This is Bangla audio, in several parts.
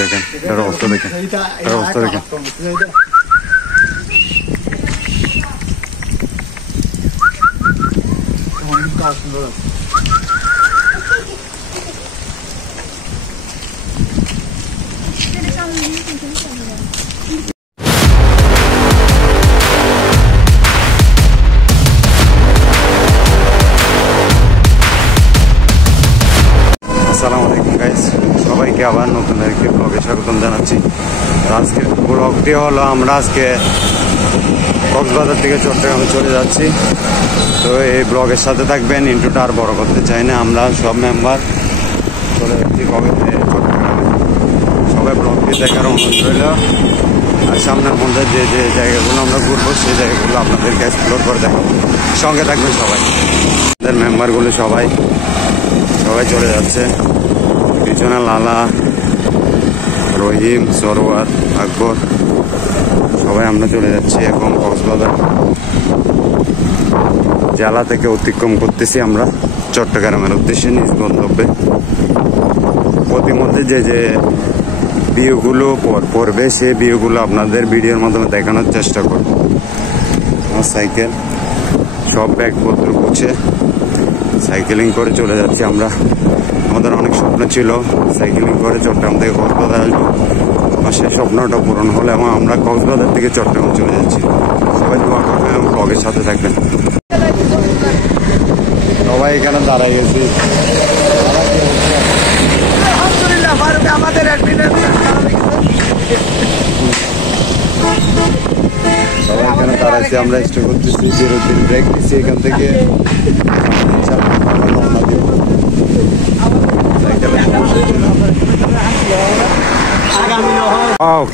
দেখেন এটার অবস্থা দেখেন, এটার অবস্থা দেখেন। আসসালামু আলাইকুম গাইস, সবাইকে আবার নতুন একটি ব্লগে স্বাগতম জানাচ্ছি। আজকের ব্লগটি হলো আমরা আজকে কক্সবাজার থেকে চট্টগ্রামে চলে যাচ্ছি। তো এই ব্লগের সাথে থাকবেন, ইন্ট্রোটা আর বড় করতে চাই না। আমরা সব মেম্বার চলে যাচ্ছি চট্টগ্রামে। সবাই ব্লগটি দেখার অনুরোধ রইল। আর সামনের মধ্যে যে যে জায়গাগুলো আমরা ঘুরবো সেই জায়গাগুলো আপনাদেরকে এক্সপ্লোর করে দেখাবো। সঙ্গে থাকবেন সবাই, আমাদের মেম্বারগুলো সবাই চলে যাচ্ছে। পিছনে লালা, রহিম, সরোয়ার, আকবর সবাই আমরা চলে যাচ্ছি। এবং কক্সবাজার জেলা থেকে অতিক্রম করতেছি আমরা চট্টগ্রামের উদ্দেশ্যে নিজ গন্তব্যে। প্রতিমধ্যে যে যে ভিউগুলো পড়বে সেই ভিউগুলো আপনাদের ভিডিওর মাধ্যমে দেখানোর চেষ্টা করব। আমার সাইকেল সব ব্যাগপত্র গুছে সাইকেলিং করে চলে যাচ্ছি আমরা। আমাদের অনেক স্বপ্ন ছিল সাইকেলিং করে চট্টগ্রাম থেকে কক্সবাজার আসবো। আমার সেই স্বপ্নটা পূরণ হলে এবং আমরা কক্সবাজার থেকে চট্টগ্রাম চলে যাচ্ছি। সবাই দোয়া করবেন এবং ব্লগের সাথে থাকবেন। সবাই এখানে দাঁড়াই গেছি। সবাই এখানে দাঁড়াইছি, আমরা স্টে করতেছি, বিরতির ব্রেক দিচ্ছি এখান থেকে।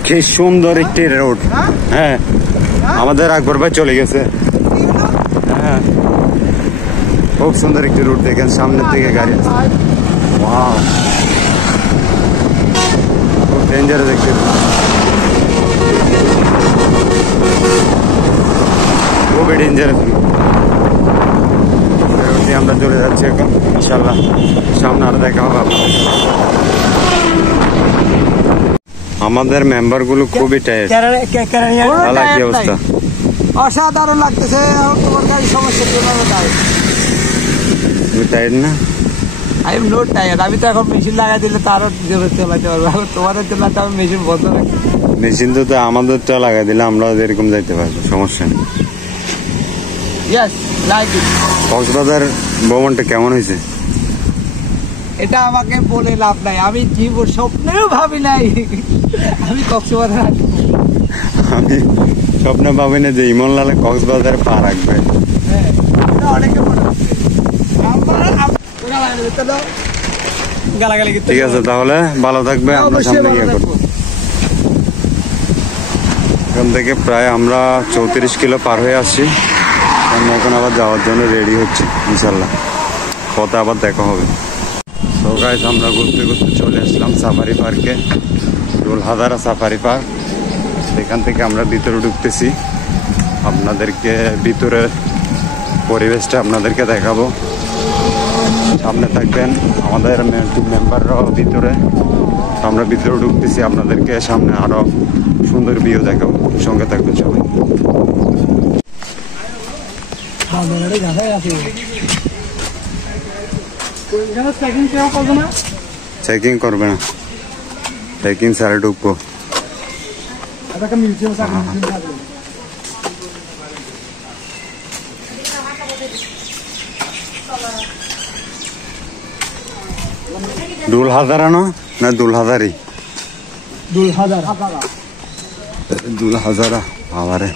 কি সুন্দর একটি রোড। হ্যাঁ, আমাদের আকবর ভাই চলে গেছে। হ্যাঁ, খুব সুন্দর একটি রোড। দেখেন সামনের দিকে গাড়ি আছে। খুব ডেঞ্জারাস দেখতে, খুবই ডেঞ্জারাস। আমরা চলে যাচ্ছি এখন, ইনশাল্লাহ সামনে আর দেখা হবে। আমাদের মেম্বার গুলো খুবই টায়ার্ড। কি অবস্থা? অসাধারণ লাগতেছে। তোমার গাড়ি সমস্যা টায়ার্ড না? I am not tired. আমি তো এখন মেশিন লাগাই দিলে তারও চালাতে পারবো। এখন তোমাদের চালাতে আমি মেশিন বন্ধ রাখি। মেশিন তো আমাদেরটা লাগাই দিলে আমরা এরকম যাইতে পারবো, সমস্যা নেই। কক্সবাজার ভ্রমণটা কেমন হয়েছে? এটা আমাকে বলে লাভ নাই, আমি জীবন স্বপ্নেও ভাবি নাই আমি কক্সবাজার আসবো। আমি স্বপ্নে ভাবি না যে ইমন লালে কক্সবাজারে পা রাখবে। ঠিক আছে, তাহলে ভালো থাকবে। আমরা সামনে গিয়ে করবো। এখান থেকে প্রায় আমরা 34 কিলো পার হয়ে আসছি। আমরা এখন আবার যাওয়ার জন্য রেডি হচ্ছে, ইনশাল্লাহ পথে আবার দেখা হবে। সো গাইস, আমরা ঘুরতে ঘুরতে চলে আসলাম সাফারি পার্কে, ডুলহাজারা সাফারি পার্ক। এখান থেকে আমরা ভিতরে ঢুকতেছি, আপনাদেরকে ভিতরের পরিবেশটা আপনাদেরকে দেখাবো। সামনে থাকবেন, আমাদের মেম্বাররাও ভিতরে। আমরা ভিতরে ঢুকতেছি, আপনাদেরকে সামনে আরো সুন্দর ভিউ দেখাবো। সঙ্গে থাকবেন সবাই। চেকিং করবে না, চেকিং ছাড়া ঢুকবো। দুলহাজারা না দুলহাজারি? দুলহাজারা আবারে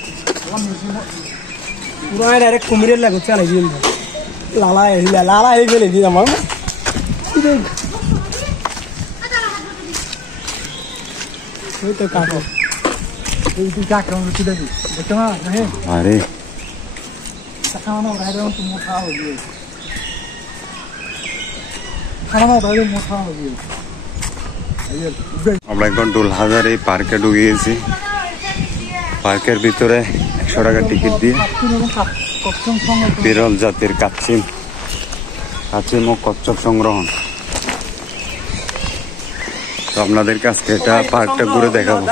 পুরো ডাইরেক্ট কুমিরের লাগো চালাই দিন। লালা হয়ে ফেলে দিন আমার। ওই তো কাকা, এই তুই কাকা উঠে দেখি দেখো না। আরে কাকা না বাইরে তো মোটা হয়ে গিয়ে, খারাপ বাইরে মোটা হয়ে গিয়ে। আমরা এখন ডুলহাজার এই পার্কে ঢুকে গেছি। পার্কের ভিতরে 100 টাকা টিকিট দিয়ে বিরল জাতির কাচ্চিম ও কচ্ছপ সংগ্রহণ। তো আপনাদেরকে আজকে এটা পার্কটা ঘুরে দেখাবো।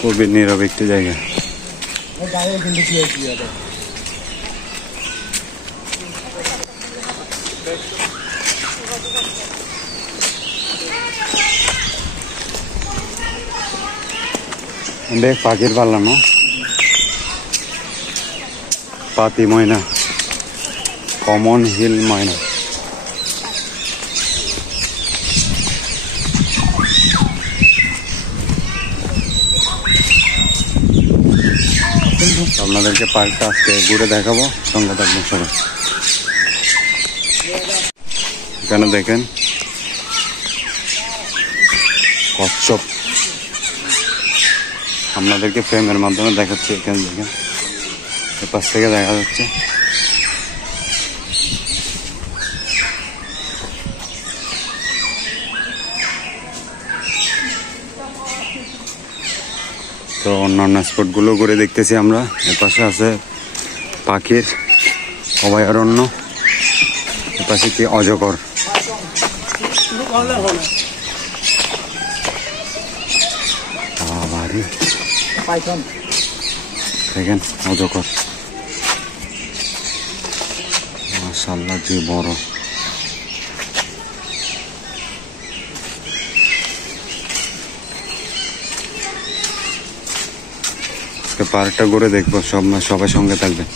খুবই নীরব একটি জায়গা। দেখ পাখির পাল্লানো পাতি ময়না, কমন হিল ময়না। আপনাদেরকে পার্কটা আজকে ঘুরে দেখাবো, সঙ্গে থাকবেন সবাই। এখানে দেখেন কচ্ছপ, আপনাদেরকে ফ্রেমের মাধ্যমে দেখাচ্ছি। এখানে দেখেন এপাশ থেকে দেখা যাচ্ছে। তো অন্যান্য স্পটগুলো ঘুরে দেখতেছি আমরা। এপাশে আছে পাখির অভয়ারণ্য, এপাশে কি অজগর। দেখেন অজগর, মাশাআল্লাহ যে বড়। পার্কটা ঘুরে দেখবো, সবাই সঙ্গে থাকবেন।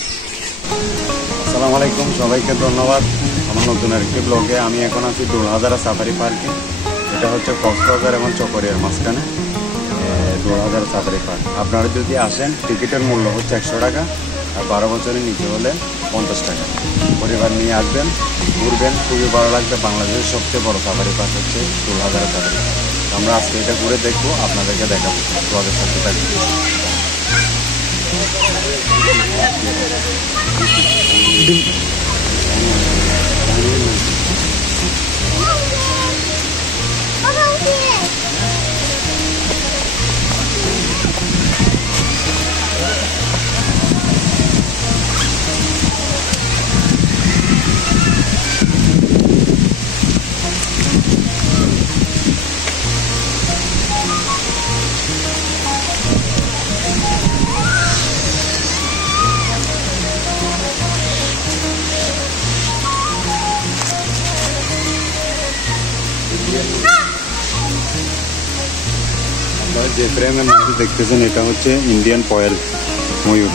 আসসালামু আলাইকুম, সবাইকে ধন্যবাদ আমার নতুন আরেকটি ব্লগে। আমি এখন আছি দোলহাজারা সাফারি পার্কে। এটা হচ্ছে কক্সবাজার এবং চকরিয়ার মাঝখানে দোলহাজারা সাফারি পার্ক। আপনারা যদি আসেন, টিকিটের মূল্য হচ্ছে 100 টাকা, আর 12 বছরের নিচে হলে 50 টাকা। পরিবার নিয়ে আসবেন, ঘুরবেন, খুবই ভালো লাগবে। বাংলাদেশের সবচেয়ে বড় সাফারি পার্ক হচ্ছে দোলহাজারা সাফারি পার্ক। আমরা আজকে এটা ঘুরে দেখবো, আপনাদেরকে দেখাবো। ব্লগের সাথে থাকবে। যে ফ্রেমের মধ্যে দেখতেছেন এটা হচ্ছে ইন্ডিয়ান পয়েল ময়ূর,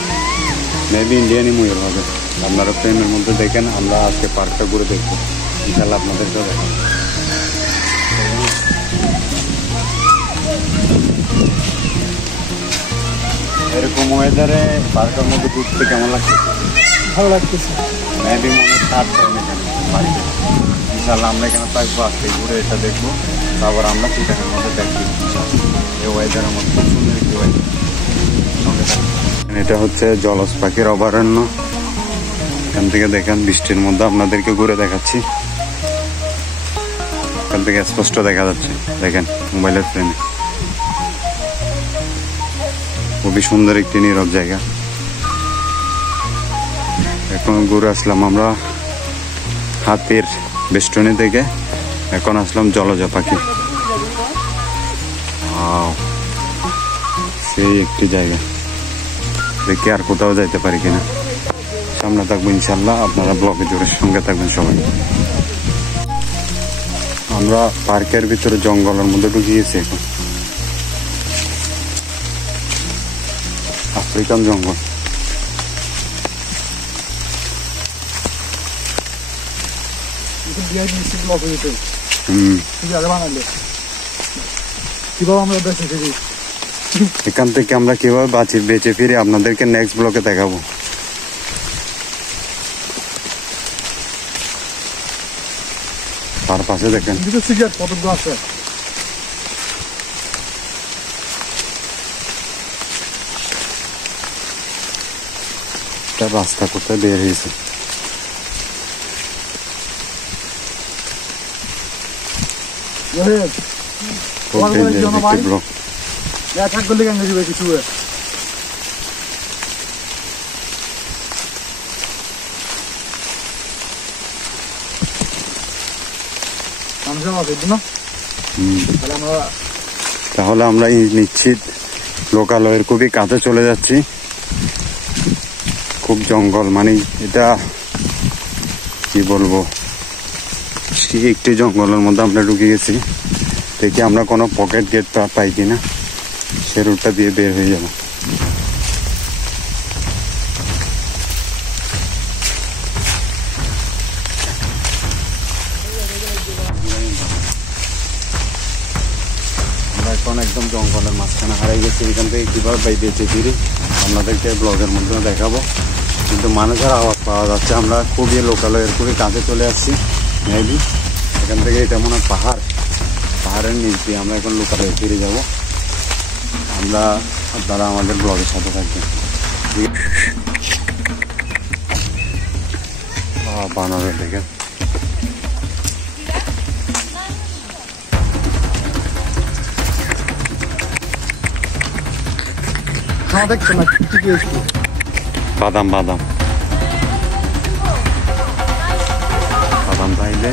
মেবি ইন্ডিয়ানই ময়ূর হবে। আপনারা ফ্রেমের মধ্যে দেখেন। আমরা আজকে পার্কটা ঘুরে দেখবো, ইনশাল্লাহ আপনাদেরকেও দেখাবো। এরকম ওয়েদারে পার্কের মধ্যে ঘুরতে কেমন লাগছে? ভালো লাগতেছে। মেবি মনে থার্ড টাইম এখানে পার্কে। ইনশাল্লাহ আমরা এখানে থাকবো, আজকে ঘুরে এটা দেখবো। তারপর আমরা চিটাগাংয়ের মধ্যে দেখবো এই ওয়েদারের মধ্যে। খুব সুন্দর একটি ওয়েদার, সঙ্গে থাকবো। এটা হচ্ছে জলজ পাখির অভয়ারণ্য। এখান থেকে দেখেন বৃষ্টির মধ্যে আপনাদেরকে ঘুরে দেখাচ্ছি। এখান থেকে স্পষ্ট দেখা যাচ্ছে, দেখেন মোবাইলের ফ্রেমে। খুবই সুন্দর একটি নীরব জায়গা। এখন ঘুরে আসলাম আমরা হাতির বেষ্টনী থেকে। এখন আসলাম জলজ পাখি। সেই একটি জায়গা, দেখি আর কোথাও যাইতে পারি কিনা। সামনে থাকবো ইনশাল্লাহ, আপনারা ব্লগে জুড়ে সঙ্গে থাকবেন সবাই। আমরা পার্কের ভিতরে জঙ্গলের মধ্যে ঢুকে গেছি এখন। আফ্রিকান জঙ্গল। এখান থেকে আমরা কিভাবে বেঁচে ফিরে আপনাদেরকে নেক্সট ব্লকে দেখাবো। তার পাশে দেখেন কতগুলো আছে। একটা রাস্তা কোথায় বের হয়েছে। খুব ডেঞ্জারাস একটি ব্লক। ছাগল দিকে আনতে কিছু তাহলে আমরা নিশ্চিত লোকালয়ের খুবই কাছে চলে যাচ্ছি। খুব জঙ্গল, মানে এটা কি বলবো, একটি জঙ্গলের মধ্যে আমরা ঢুকে গেছি। দেখি আমরা কোনো পকেট গেট পাই কিনা, সে রুটটা দিয়ে বের হয়ে যাবো। এখন একদম জঙ্গলের মাঝখানে হারিয়ে গেছি। এখান থেকে কীভাবে বাইরেছে ফিরি আপনাদেরকে ব্লগের মধ্যে দেখাবো, কিন্তু মানুষের আওয়াজ পাওয়া যাচ্ছে। আমরা খুবই লোকালয়ের খুবই কাছে চলে আসছি। মেবি এখান থেকে এটা মনে হয় পাহাড়ের নিচ দিয়ে আমরা এখন লোকালয়ে ফিরে যাব। আপনারা আমাদের ব্লগের সাথে থাকবেন। বানরের দেখে বাদাম পাইলে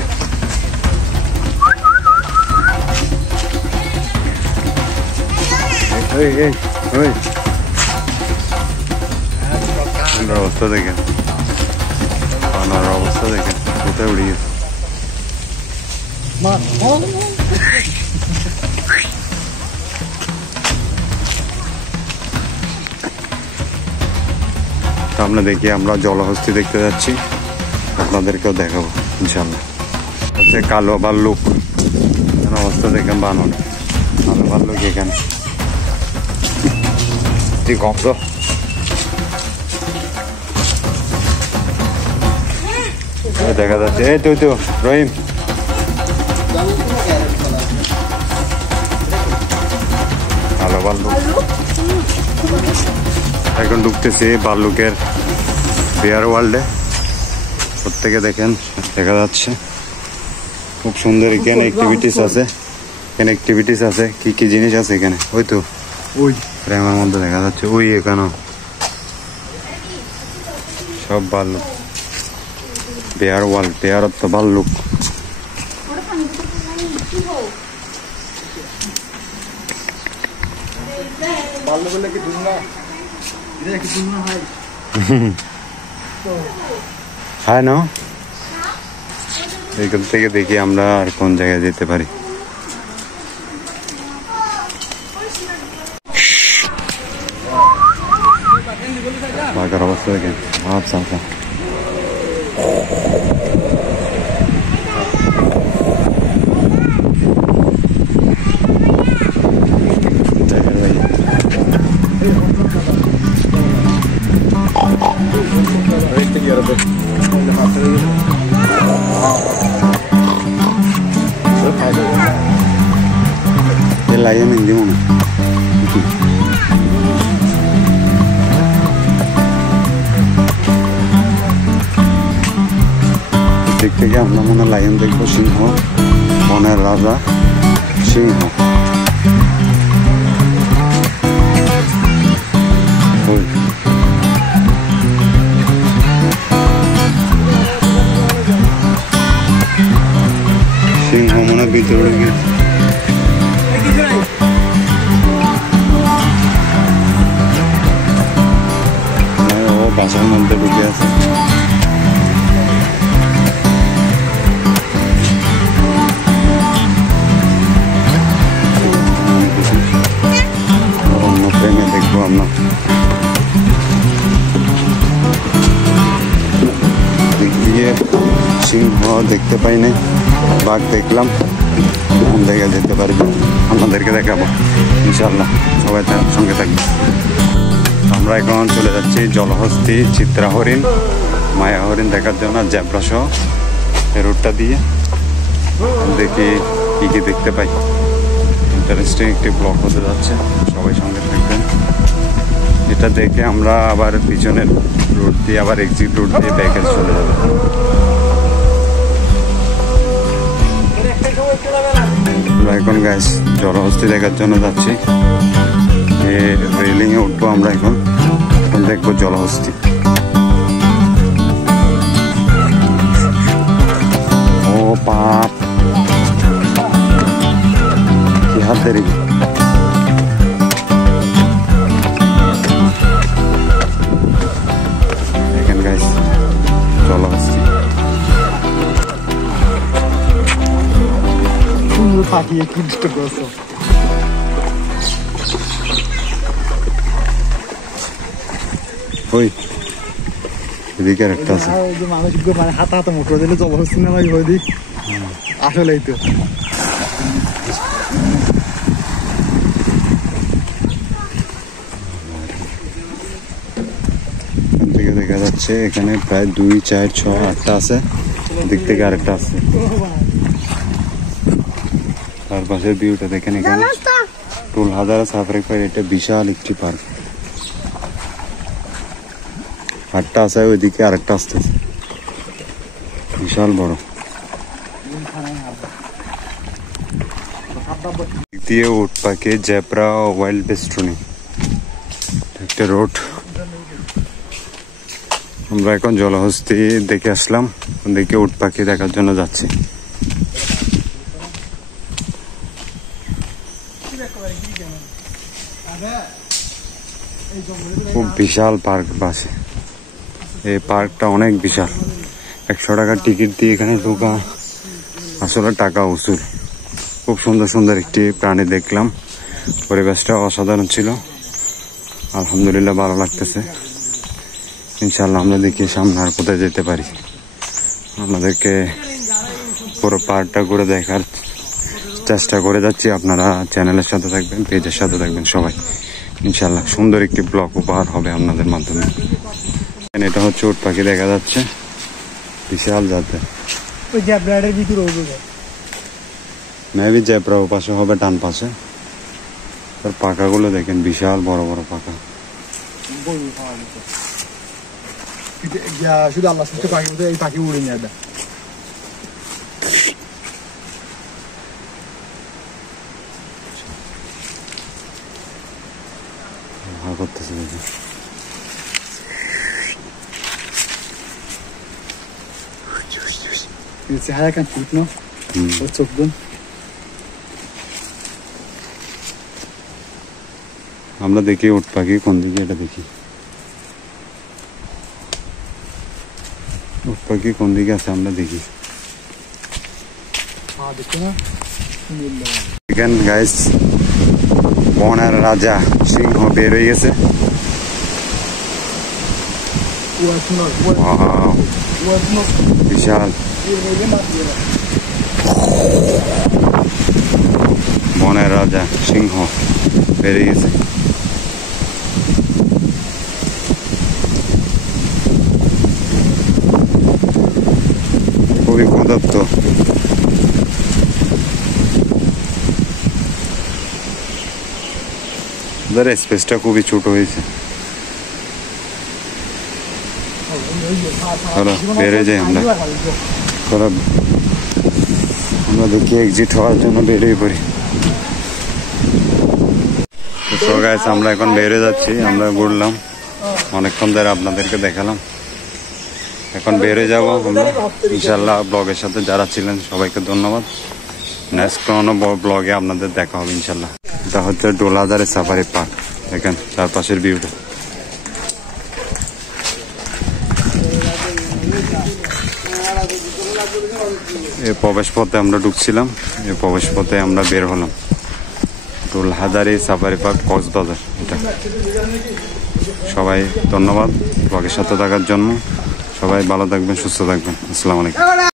অবস্থা দেখেন, বানরের অবস্থা দেখেন, কোথায় উড়ে গেছে। সামনে দেখি আমরা জলহস্তি দেখতে যাচ্ছি, আপনাদেরকেও দেখাবো ইনশাল্লাহ। হচ্ছে কালো ভাল্লুক, অবস্থা দেখেন বানর, কালো ভাল্লুক এখানে ঠিক অব্দ। দেখা যাচ্ছে, এই তো রহিম কালো ভাল্লুক। এখন ঢুকতেছি ভাল্লুকের বিয়ার ওয়ার্ল্ডে। প্রত্যেকে দেখেন, দেখা যাচ্ছে খুব সুন্দর। এখানে অ্যাক্টিভিটিস আছে, কি জিনিস আছে এখানে। ওই তো ওই ফ্রেমের মধ্যে দেখা যাচ্ছে, ওই এখানে সব ভাল্লুক। বিয়ার ওয়ার্ল্ড, বিয়ার অর্থ ভাল্লুক। হ্যাঁ না, এখান থেকে দেখি আমরা আর কোন জায়গায় যেতে পারি। বাঘের অবস্থা দেখেন। আচ্ছা লাইন হিন্দি মনে দিক থেকে আমরা মনে লাইন দেখবো। সিংহ, বনের রাজা সিংহ। সিংহ মনে ভিতরে গেছে। ও বাসার মধ্যে ঢুকে আছে। অন্য ফ্রেমে দেখবো আমরা। সিংহ দেখতে পাই নাই, বাঘ দেখলাম। কোন জায়গায় যেতে পারবো আপনাদেরকে দেখাবো ইনশাল্লাহ, সবাই সঙ্গে থাকবে। আমরা এখন চলে যাচ্ছি জলহস্তি, চিত্রা হরিণ, মায়া হরিণ দেখার জন্য, জ্যাব্রা সহ এই রুটটা দিয়ে। দেখি কি দেখতে পাই। ইন্টারেস্টিং একটি ব্লগ হতে যাচ্ছে, সবাই সঙ্গে থাকবেন। এটা দেখে আমরা আবার পিছনের রুট দিয়ে, আবার এক্সিট রুট দিয়ে ব্যাকে চলে যাবো। আমরা এখন গাইস জলহস্তি দেখার জন্য যাচ্ছি। রেলিং এ উঠবো আমরা এখন দেখবো জলহস্তি। ও বাপ, কি হাত দেরি। দেখেন গাইস জলহস্তি। পাখি একটু ডিস্টার্ব করছো। ওই এদিকে একটা আছে। মানুষ মানে হাতে হাতে মুঠো দিলে জলহস্তি না ভাই ওই দিক আসলেই তো। থেকে দেখা যাচ্ছে এখানে প্রায় 2, 4, 6, 8টা আছে। দিক থেকে আরেকটা আছে। তার পাশের ভিউটা দেখেন। এখানে টুলহাজারা সাফারি পার্ক, এটা বিশাল একটি পার্ক। 8টা আছে, ওইদিকে আরেকটা আসতেছে, বিশাল বড়। দিয়ে উট পাখি, জেব্রা, ওয়াইল্ড বেস্টনি একটা রোড। আমরা এখন জলহস্তি দেখে আসলাম, দেখে উট পাখি দেখার জন্য যাচ্ছি। খুব বিশাল পার্ক পাশে। এই পার্কটা অনেক বিশাল। 100 টাকার টিকিট দিয়ে এখানে ঢোকা আসলে টাকা উসুল। খুব সুন্দর সুন্দর একটি প্রাণী দেখলাম। পরিবেশটা অসাধারণ ছিল। আলহামদুলিল্লাহ ভালো লাগতেছে। ইনশাল্লাহ আমরা দেখি সামনে আর কোথায় যেতে পারি। আমাদেরকে পুরো পার্কটা ঘুরে দেখার চেষ্টা করে যাচ্ছি। আপনারা চ্যানেলের সাথে থাকবেন, পেজের সাথে থাকবেন সবাই। ইনশাল্লাহ সুন্দর একটি ব্লগ উপহার হবে আপনাদের মাধ্যমে। এটা হচ্ছে উট পাখি দেখা যাচ্ছে, বিশাল জাতের। মেবি জেব্রা ও পাশে হবে, ডান পাশে। তার পাখাগুলো দেখেন, বিশাল বড় বড় পাখা। শুধু আল্লাহ পাখি এই পাখি উড়ে নিয়ে আসবে। ভালো করতেছে দেখি। চেহারা কেন ফুট না চোখ দিন। আমরা দেখি উট পাখি কোন দিকে, এটা দেখি উট পাখি কোন দিকে আছে, আমরা দেখি। দেখেন গাইস, বনের রাজা সিংহ বের হয়ে গেছে। বিশাল বনের রাজা সিংহ বেরিয়ে গেছে। খুবই ক্ষুধার্ত। ওদের স্পেসটা খুবই ছোট হয়েছে। চলো বেড়ে যাই আমরা। চলো আমরা দেখি এক্সিট হওয়ার জন্য বেরিয়ে পড়ি। তো গাইস, আমরা এখন বেড়ে যাচ্ছি। আমরা ঘুরলাম অনেকক্ষণ ধরে, আপনাদেরকে দেখালাম। এখন বেড়ে যাব আমরা ইনশাল্লাহ। ব্লগের সাথে যারা ছিলেন সবাইকে ধন্যবাদ। নেক্সট কোনো ব্লগে আপনাদের দেখা হবে ইনশাল্লাহ। এটা হচ্ছে টুলহাজারা সাফারি পার্ক। দেখেন চারপাশের ভিউটা। এই প্রবেশ পথে আমরা ঢুকছিলাম, এই প্রবেশ পথে আমরা বের হলাম। টুলহাজারা সাফারি পার্ক, কক্সবাজার। এটা সবাই ধন্যবাদ ব্লগের সাথে থাকার জন্য। সবাই ভালো থাকবেন, সুস্থ থাকবেন। আসসালামু আলাইকুম।